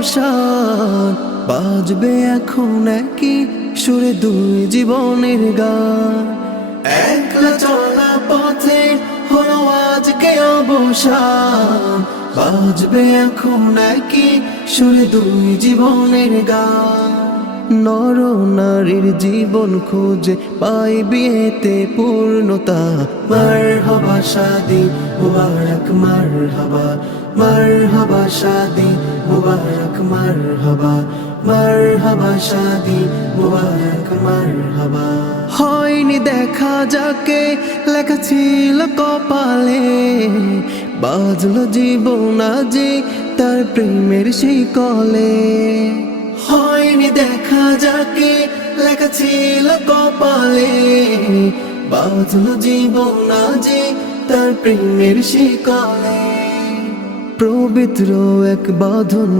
অবসান, বাজবে এখন একই সুরে দুই জীবনের গান। একলা চলা পথে হলো আজকে অবসান, বাজবে এখন একই সুরে দুই জীবনের গান। নর নারীর জীবন খুঁজে পাই বিয়েতে পূর্ণতা। মারহাবা শাদি মুবারক মারহাবা, মারহাবা শাদি মুবারক মারহাবা, মারহাবা শাদি মুবারক মারহাবা। হয়নি দেখা যাকে লেখা ছিল কপালে, বাজলো জীবন আজি তার প্রেমের শিকলে। হয়নি দেখা যাকে লেখা ছিল কপালে, বাজলো জীবন আজি তার প্রেমের শিকলে। পবিত্র এক বাঁধন